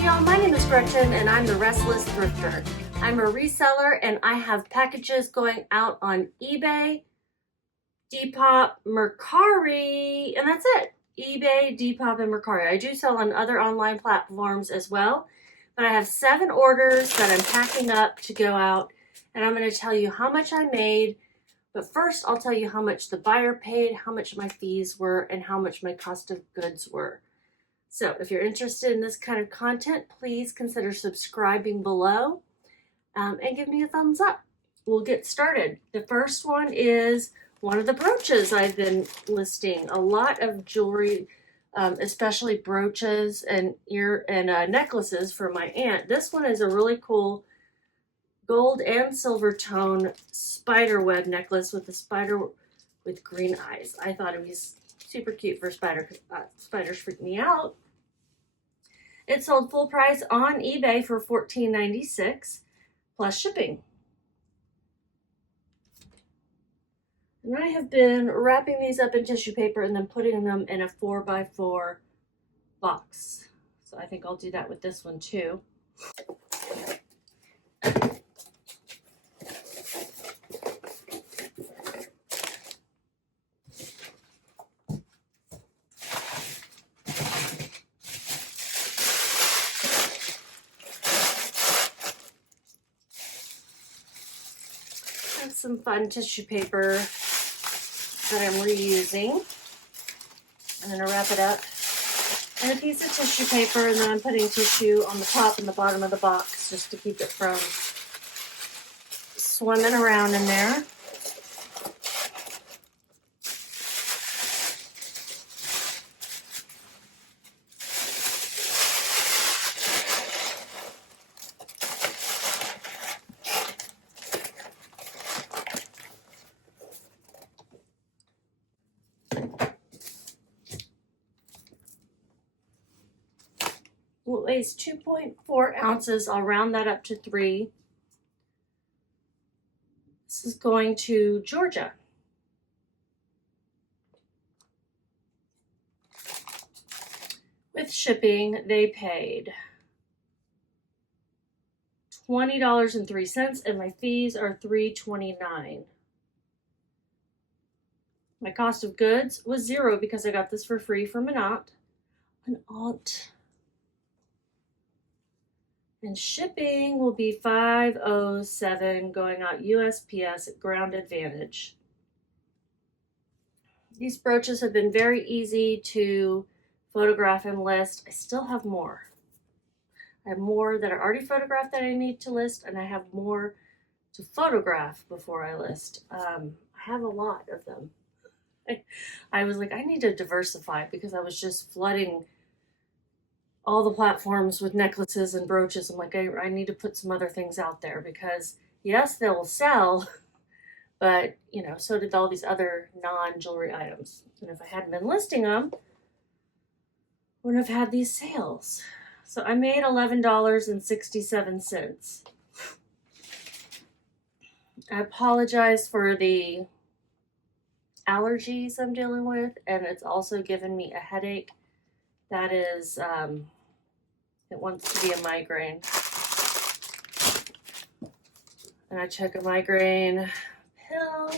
Howdy y'all, my name is Gretchen and I'm the Restless Thrifter. I'm a reseller and I have packages going out on eBay, Depop, Mercari, and that's it. eBay, Depop, and Mercari. I do sell on other online platforms as well, but I have 7 orders that I'm packing up to go out, and I'm going to tell you how much I made. But first, I'll tell you how much the buyer paid, how much my fees were, and how much my cost of goods were. So if you're interested in this kind of content, please consider subscribing below and give me a thumbs up. We'll get started. The first one is one of the brooches I've been listing. A lot of jewelry, especially brooches and necklaces for my aunt. This one is a really cool gold and silver tone spiderweb necklace with a spider with green eyes. I thought it was super cute for spiders freak me out. It sold full price on eBay for $14.96 plus shipping. And I have been wrapping these up in tissue paper and then putting them in a 4x4 box. So I think I'll do that with this one too. Some fun tissue paper that I'm reusing. I'm going to wrap it up in a piece of tissue paper, and then I'm putting tissue on the top and the bottom of the box just to keep it from swimming around in there. It weighs 2.4 ounces. I'll round that up to 3. This is going to Georgia. With shipping, they paid $20.03, and my fees are $3.29. My cost of goods was 0 because I got this for free from an aunt. And shipping will be $5.07 going out USPS at Ground Advantage. These brooches have been very easy to photograph and list. I still have more. I have more that are already photographed that I need to list, and I have more to photograph before I list. I have a lot of them. I was like, I need to diversify because I was just flooding all the platforms with necklaces and brooches. I'm like, I need to put some other things out there because yes, they will sell, but you know, so did all these other non-jewelry items. And if I hadn't been listing them, I wouldn't have had these sales. So I made $11.67. I apologize for the allergies I'm dealing with, and it's also given me a headache. That is, it wants to be a migraine. And I took a migraine pill,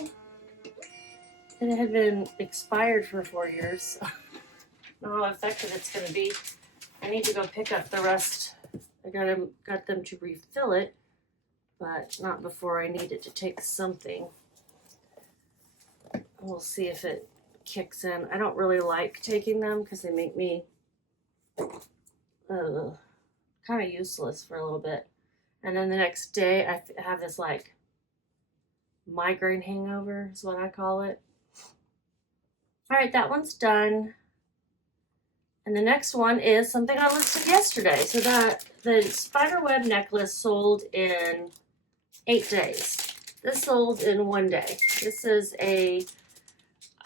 and it had been expired for 4 years. So I don't know how effective it's going to be. I need to go pick up the rest. I got them to refill it, but not before I needed to take something. We'll see if it kicks in. I don't really like taking them because they make me kind of useless for a little bit, and then the next day I have this like migraine hangover is what I call it. All right, that one's done, and the next one is something I listed yesterday. So that the spiderweb necklace sold in 8 days. This sold in 1 day. This is a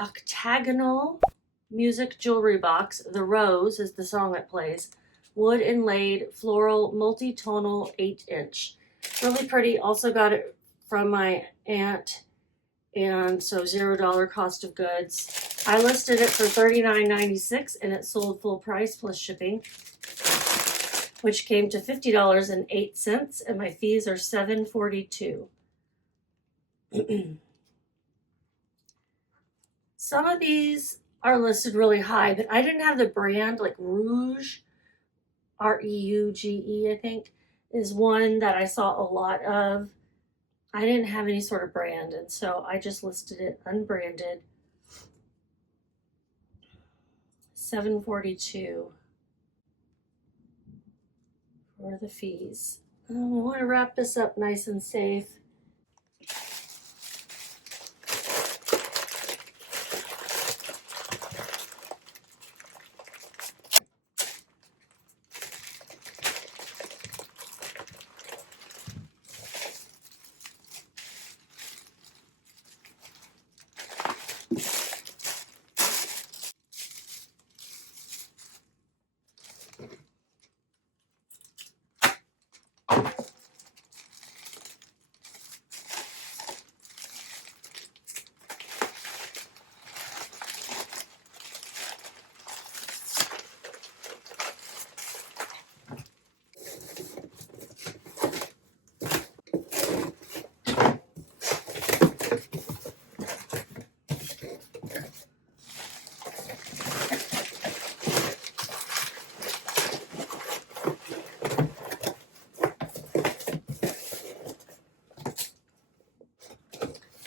octagonal music jewelry box. The Rose is the song it plays. Wood inlaid floral multi-tonal 8-inch. Really pretty. Also got it from my aunt, and so $0 cost of goods. I listed it for $39.96 and it sold full price plus shipping. which came to $50.08, and my fees are $7.42. Some of these are listed really high, but I didn't have the brand, like Rouge, Reuge, I think, is one that I saw a lot of. I didn't have any sort of brand, and so I just listed it unbranded. $7.42 for the fees. I want to wrap this up nice and safe.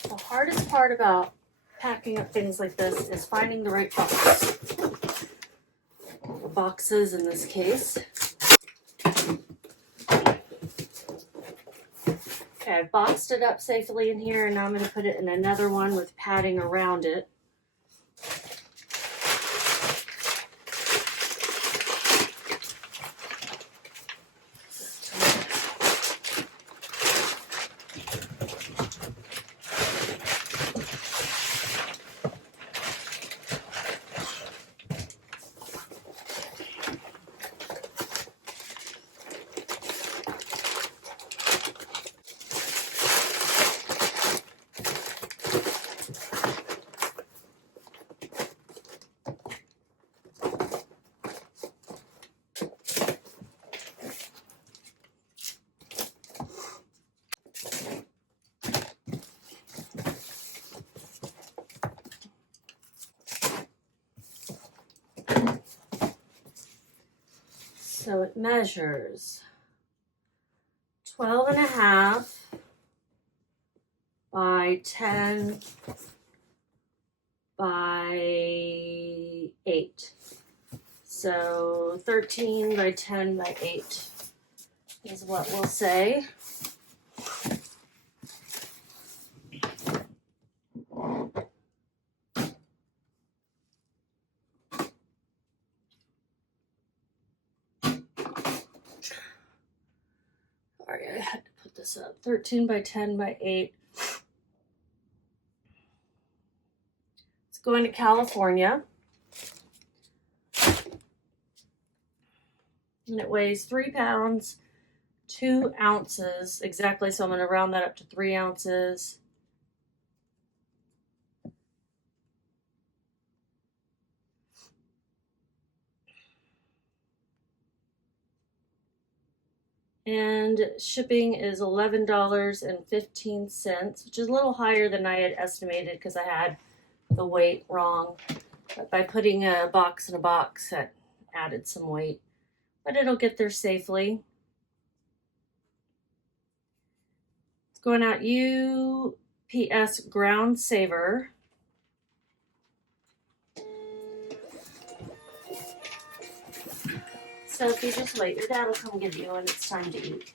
The hardest part about packing up things like this is finding the right box. Boxes in this case. Okay, I've boxed it up safely in here, and now I'm going to put it in another one with padding around it. So it measures 12.5 by 10 by 8. So 13 by 10 by 8 is what we'll say. Sorry, I had to put this up. 13 by 10 by 8. It's going to California. And it weighs 3 pounds, 2 ounces exactly. So I'm going to round that up to 3 ounces. And shipping is $11.15, which is a little higher than I had estimated because I had the weight wrong. But by putting a box in a box, that added some weight. But it'll get there safely. It's going out UPS Ground Saver. So if you just wait, your dad will come get you when it's time to eat.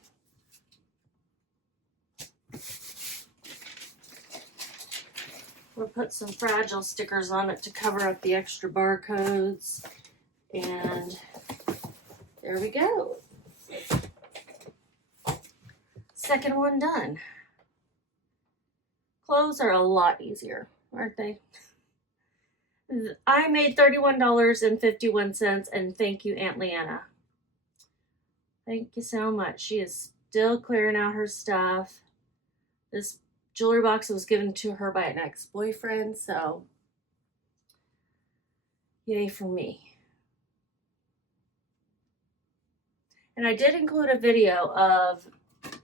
We'll put some fragile stickers on it to cover up the extra barcodes. And there we go. Second one done. Clothes are a lot easier, aren't they? I made $31.51, and thank you, Aunt Leanna. Thank you so much. She is still clearing out her stuff. This jewelry box was given to her by an ex-boyfriend, so yay for me. And I did include a video of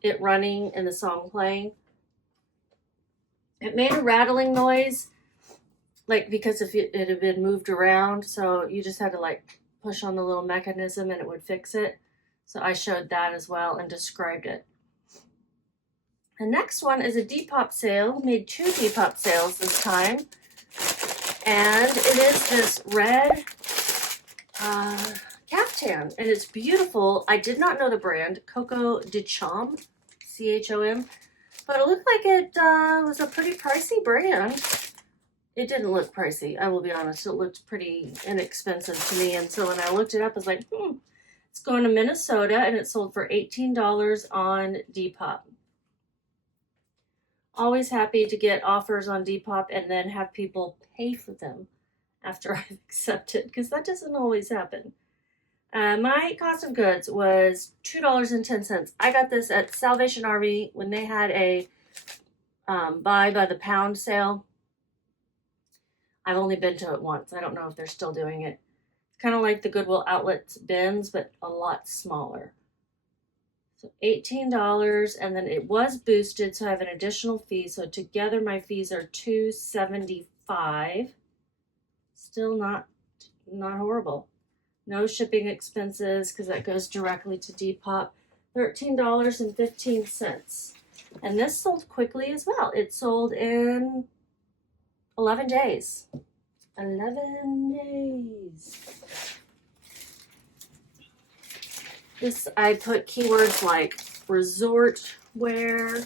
it running and the song playing. It made a rattling noise, like because if it had been moved around, so you just had to like push on the little mechanism and it would fix it. So I showed that as well and described it. The next one is a Depop sale. Made 2 Depop sales this time. And it is this red kaftan, and it's beautiful. I did not know the brand, Coco de Chom, C-H-O-M, but it looked like it was a pretty pricey brand. It didn't look pricey, I will be honest. It looked pretty inexpensive to me, and so when I looked it up, I was like, it's going to Minnesota, and it sold for $18 on Depop. Always happy to get offers on Depop and then have people pay for them after I've accepted, because that doesn't always happen. My cost of goods was $2.10. I got this at Salvation Army when they had a buy by the pound sale. I've only been to it once. I don't know if they're still doing it. It's kind of like the Goodwill Outlet's bins, but a lot smaller. So $18, and then it was boosted, so I have an additional fee. So together my fees are $2.75. Still not horrible. No shipping expenses because that goes directly to Depop. $13.15. And this sold quickly as well. It sold in 11 days. 11 days. This, I put keywords like resort wear.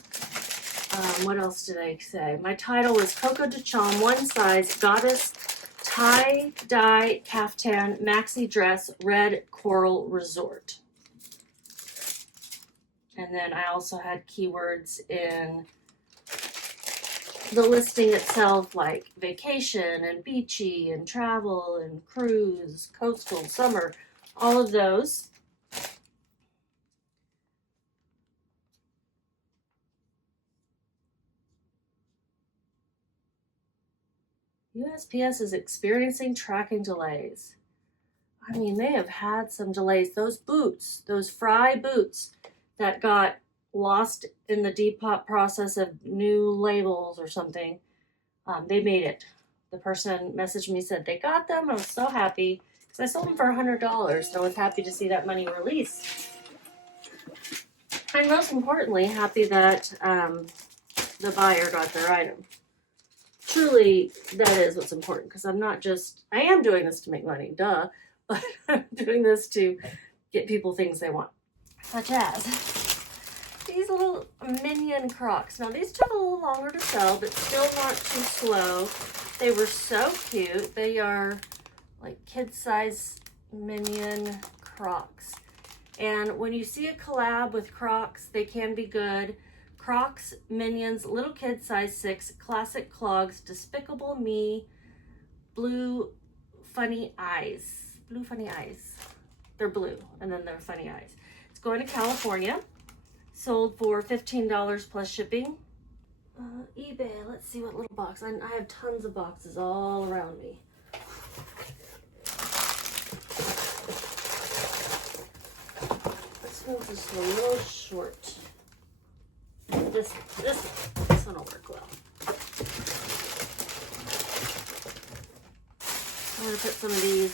What else did I say? My title was Coco de Chom, one size, goddess, tie-dye, kaftan, maxi dress, red coral resort. And then I also had keywords in the listing itself, like vacation and beachy and travel and cruise, coastal, summer, all of those. USPS is experiencing tracking delays. I mean, they have had some delays. Those boots, those Fry boots that got lost in the Depop process of new labels or something, they made it. The person messaged me, said they got them. I was so happy because I sold them for $100. So I was happy to see that money released. And most importantly, happy that the buyer got their item. Truly, that is what's important, because I am doing this to make money, duh, but I'm doing this to get people things they want. Such as these little Minion Crocs. Now, these took a little longer to sell, but still not too slow. They were so cute. They are like kid-size Minion Crocs. And when you see a collab with Crocs, they can be good. Crocs, Minions, little kid size 6, classic clogs, Despicable Me, blue funny eyes. Blue funny eyes. They're blue, and then they're funny eyes. It's going to California. Sold for $15 plus shipping. eBay, let's see what little box. I have tons of boxes all around me. This one's just a little short. This one will work well. I'm going to put some of these,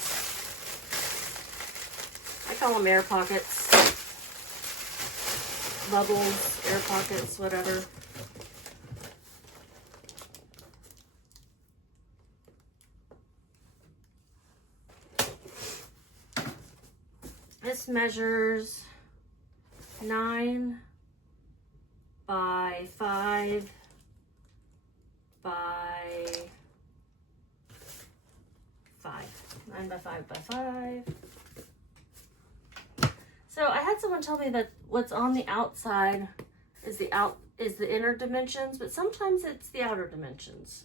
I call them air pockets, bubbles, air pockets, whatever. This measures 9 by 5 by 5. 9 by 5 by 5. So I had someone tell me that what's on the outside is the inner dimensions, but sometimes it's the outer dimensions.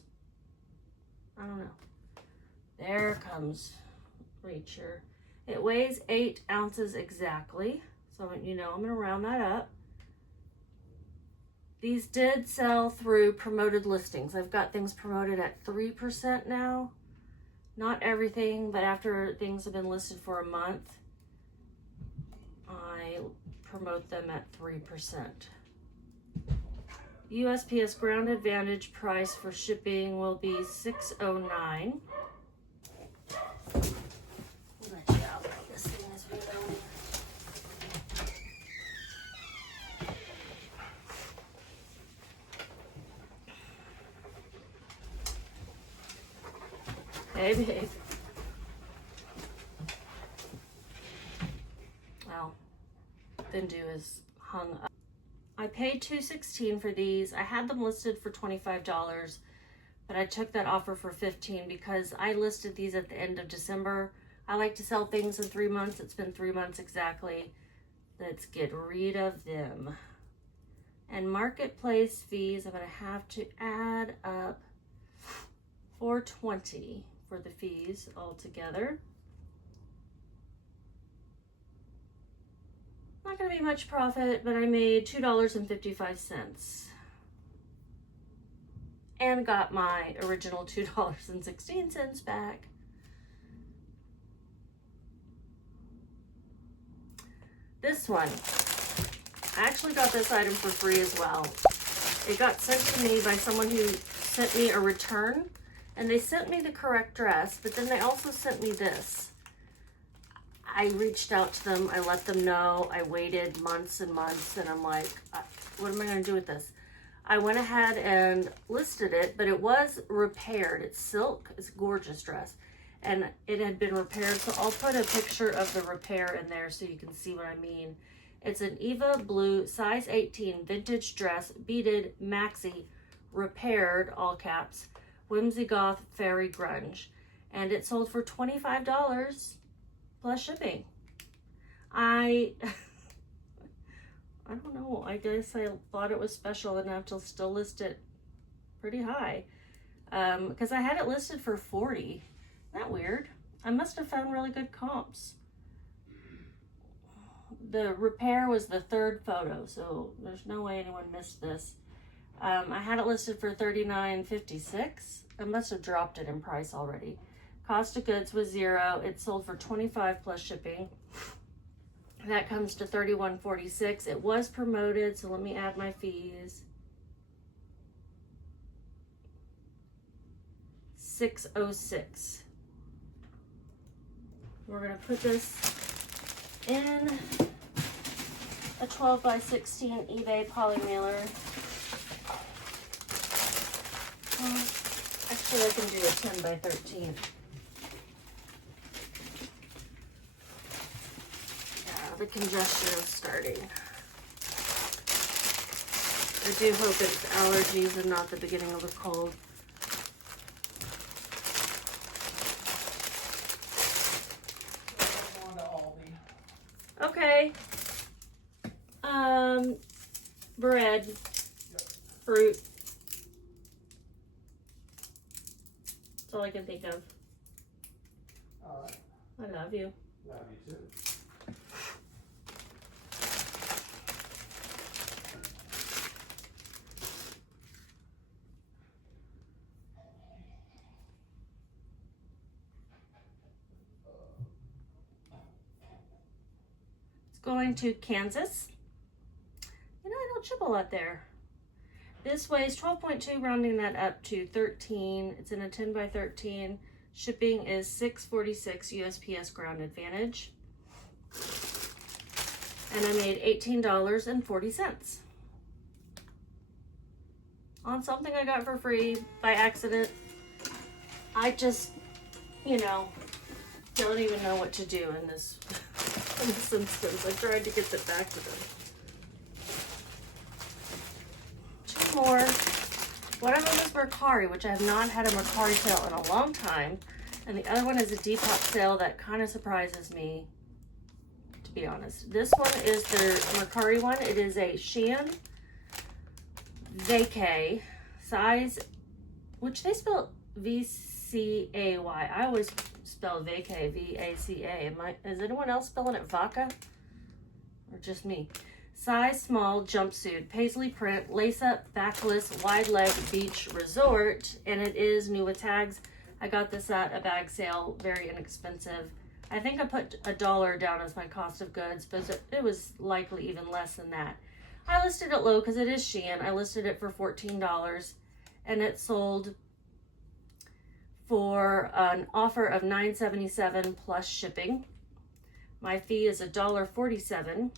I don't know. There comes Reacher. It weighs 8 ounces exactly. So, you know, I'm going to round that up. These did sell through promoted listings. I've got things promoted at 3% now. Not everything, but after things have been listed for a month. I promote them at 3%. USPS ground advantage price for shipping will be $6.09. Let you out while this thing is reloading. Hey, babe. Well, Vendoo is hung up. I paid $2.16 for these. I had them listed for $25, but I took that offer for $15 because I listed these at the end of December. I like to sell things in 3 months. It's been 3 months exactly. Let's get rid of them. And marketplace fees, I'm gonna have to add up $4.20 for the fees altogether. Not gonna be much profit, but I made $2.55 and got my original $2.16 back. This one, I actually got this item for free as well. It got sent to me by someone who sent me a return, and they sent me the correct dress, but then they also sent me this. I reached out to them, I let them know, I waited months and months, and I'm like, what am I gonna do with this? I went ahead and listed it, but it was repaired. It's silk, it's a gorgeous dress, and it had been repaired, so I'll put a picture of the repair in there so you can see what I mean. It's an Eva blue, size 18, vintage dress, beaded, maxi, repaired, all caps, whimsy goth, fairy grunge, and it sold for $25. Plus shipping. I don't know, I guess I thought it was special enough to still list it pretty high. Because I had it listed for $40. Isn't that weird? I must have found really good comps. The repair was the third photo, so there's no way anyone missed this. I had it listed for $39.56. I must have dropped it in price already. Cost of goods was $0. It sold for $25 plus shipping. That comes to $31.46. It was promoted, so let me add my fees. $6.06. We're gonna put this in a 12 by 16 eBay poly mailer. Actually, I can do a 10 by 13. The congestion is starting. I do hope it's allergies and not the beginning of a cold. Okay. Bread. Yep. Fruit. That's all I can think of. All right. I love you. Love you too. Going to Kansas. You know, I don't ship a lot there. This weighs 12.2, rounding that up to 13. It's in a 10 by 13. Shipping is $6.46 USPS ground advantage. And I made $18.40 on something I got for free by accident. I just, you know, don't even know what to do in this instance. I tried to get it back to them. 2 more. One of them is Mercari, which I have not had a Mercari sale in a long time. And the other one is a Depop sale that kind of surprises me, to be honest. This one is their Mercari one. It is a Shein Vacay size, which they spell V-C-A-Y. I always spell Vacay, V-A-C-A. Is anyone else spelling it Vaca? Or just me? Size small jumpsuit, paisley print, lace up, backless, wide leg beach resort. And it is new with tags. I got this at a bag sale, very inexpensive. I think I put $1 down as my cost of goods, but it was likely even less than that. I listed it low because it is Shein. I listed it for $14 and it sold for an offer of $9.77 plus shipping. My fee is $1.47.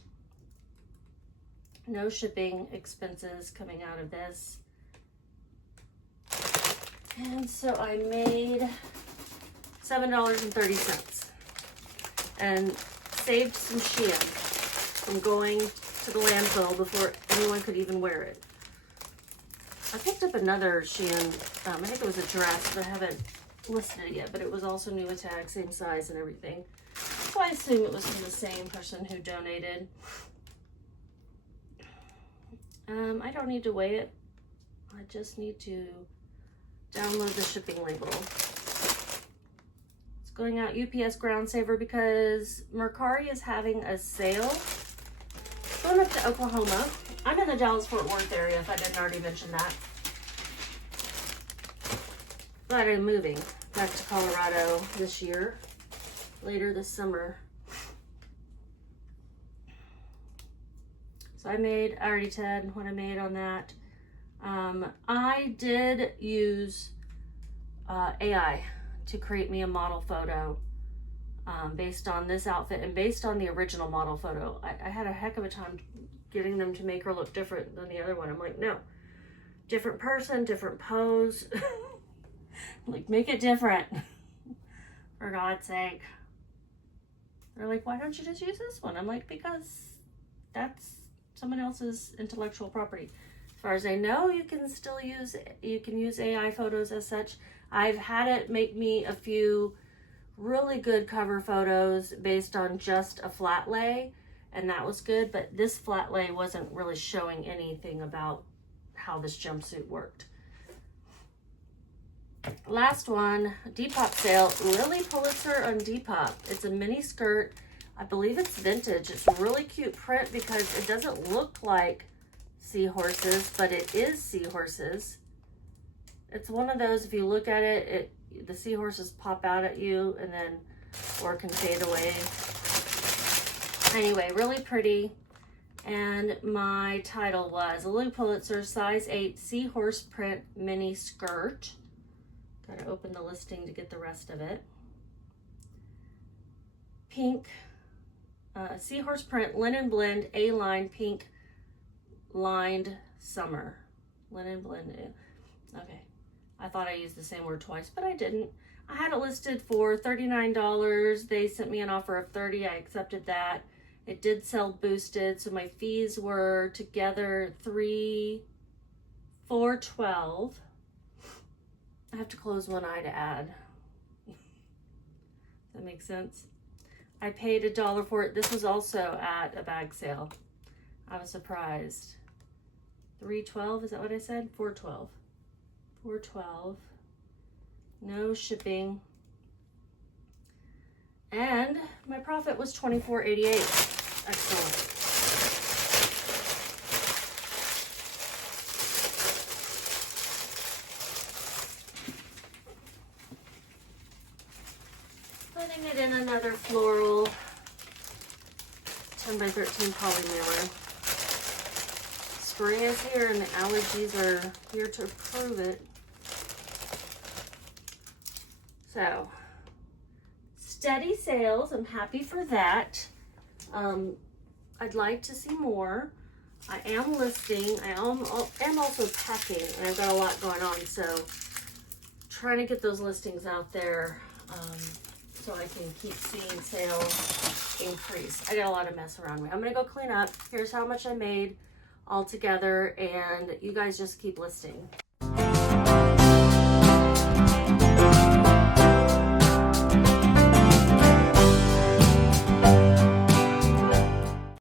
No shipping expenses coming out of this. And so I made $7.30 and saved some Shein from going to the landfill before anyone could even wear it. I picked up another Shein, I think it was a dress, but I haven't listed it yet, but it was also new with tag, same size and everything. So I assume it was from the same person who donated. I don't need to weigh it. I just need to download the shipping label. It's going out UPS Ground Saver because Mercari is having a sale. Going up to Oklahoma. I'm in the Dallas-Fort Worth area, if I didn't already mention that. But I'm moving back to Colorado this year, later this summer. So I already said what I made on that. I did use AI to create me a model photo based on this outfit and based on the original model photo. I had a heck of a time getting them to make her look different than the other one. I'm like, no, different person, different pose. Like, make it different, for God's sake. They're like, why don't you just use this one? I'm like, because that's someone else's intellectual property. As far as I know, you can use AI photos as such. I've had it make me a few really good cover photos based on just a flat lay, and that was good, but this flat lay wasn't really showing anything about how this jumpsuit worked. Last one, Depop sale, Lily Pulitzer on Depop. It's a mini skirt. I believe it's vintage. It's a really cute print because it doesn't look like seahorses, but it is seahorses. It's one of those, if you look at it, the seahorses pop out at you and then, or can fade away. Anyway, really pretty. And my title was Lily Pulitzer size 8 seahorse print mini skirt. Gotta open the listing to get the rest of it. Pink, seahorse print, linen blend, A-line, pink, lined summer. Linen blend, okay. I thought I used the same word twice, but I didn't. I had it listed for $39. They sent me an offer of $30. I accepted that. It did sell boosted, so my fees were together $412. I have to close one eye to add. That makes sense. I paid $1 for it. This was also at a bag sale. I was surprised. $312, is that what I said? $412. $412. No shipping. And my profit was $24.88. Excellent. Putting it in another floral 10 by 13 poly mailer. Spring is here and the allergies are here to prove it. So, steady sales. I'm happy for that. I'd like to see more. I am listing. I am also packing, and I've got a lot going on. So, trying to get those listings out there so I can keep seeing sales increase. I got a lot of mess around me. I'm gonna go clean up. Here's how much I made all together, and you guys just keep listing.